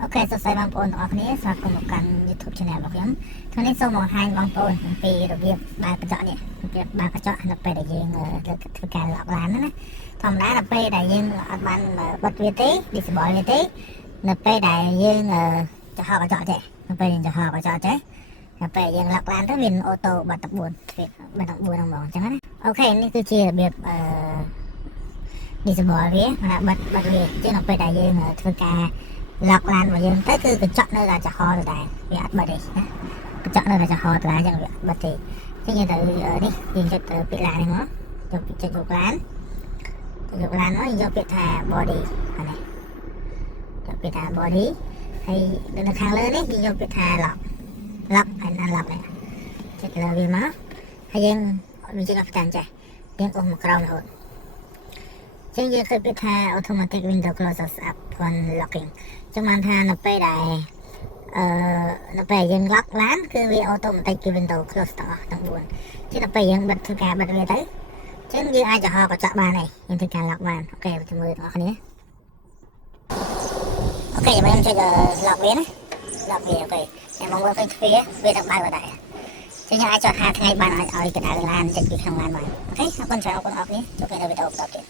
Ok, so saya bang pun orang ni saya kemukan YouTube channel របស់ខ្ញុំថ្ងៃនេះសូមបង្ហាញបងប្អូនអំពីរបៀបបើកកញ្ចក់នេះរបៀបបើកកញ្ចក់នៅពេលដែលយើងធ្វើការឡុកឡានណាធម្មតានៅពេលដែលយើងអត់បានបិទវាទេ disable វាទេនៅពេលដែលយើងចំហកញ្ចក់ទេនៅពេលយើងចំហកញ្ចក់ទេនៅពេលយើងឡុកឡានទៅវាអូតូបិទ14បិទ14ហ្នឹងហ្មងអញ្ចឹងណាអូខេនេះគឺជារបៀបdisable វាបិទវាជាងនៅពេលដែលយើងធ្វើការឡុកឡានរបស់យើងទៅគឺកញ្ចក់នៅតែចំហទៅដែរវាអត់បិទទេណាកញ្ចក់នៅតែចំហទៅដែរអញ្ចឹងវាបិទទេអញ្ចឹងយើងទៅនេះយើងចុចទៅពាក្យឡាននេះមកចុចយកឡានមកយកពាក្យថា body ហ្នឹងចុចពាក្យថា body ហើយនៅខាងលើនេះយើងយកពាក្យថា lock ហើយ unlock នេះចុចលើវាមកហើយយើងវាជាប់តាំងចេះយើងអុសមកក្រោមរហូតចឹងយើងឃើញពាក្យថា automatic window closes upon locking ចឹងបានថានៅពេលដែលនៅពេលយើង lock ឡានគឺវា automatic window close ទាំងអស់ទាំង4ចឹងនៅពេលយើងបិទធ្វើការបិទវាទៅចឹងយើងអាចចំហកញ្ចក់បានហើយយើងធ្វើការ lock បានអូខេជាមួយទាំងអស់គ្នាអូខេយើងចុច lock វាណា lock វាអូខេតែមកមើលឃើញទ្វារវាទៅបើកដែរចឹងយើងអាចចុច5ថ្ងៃបានឲ្យកណ្ដាលឡានចេញពីក្នុងឡានមកអូខេអរគុណច្រើនអរគុណអរគ្នាជួបគ្នានៅវីដេអូបន្តទៀត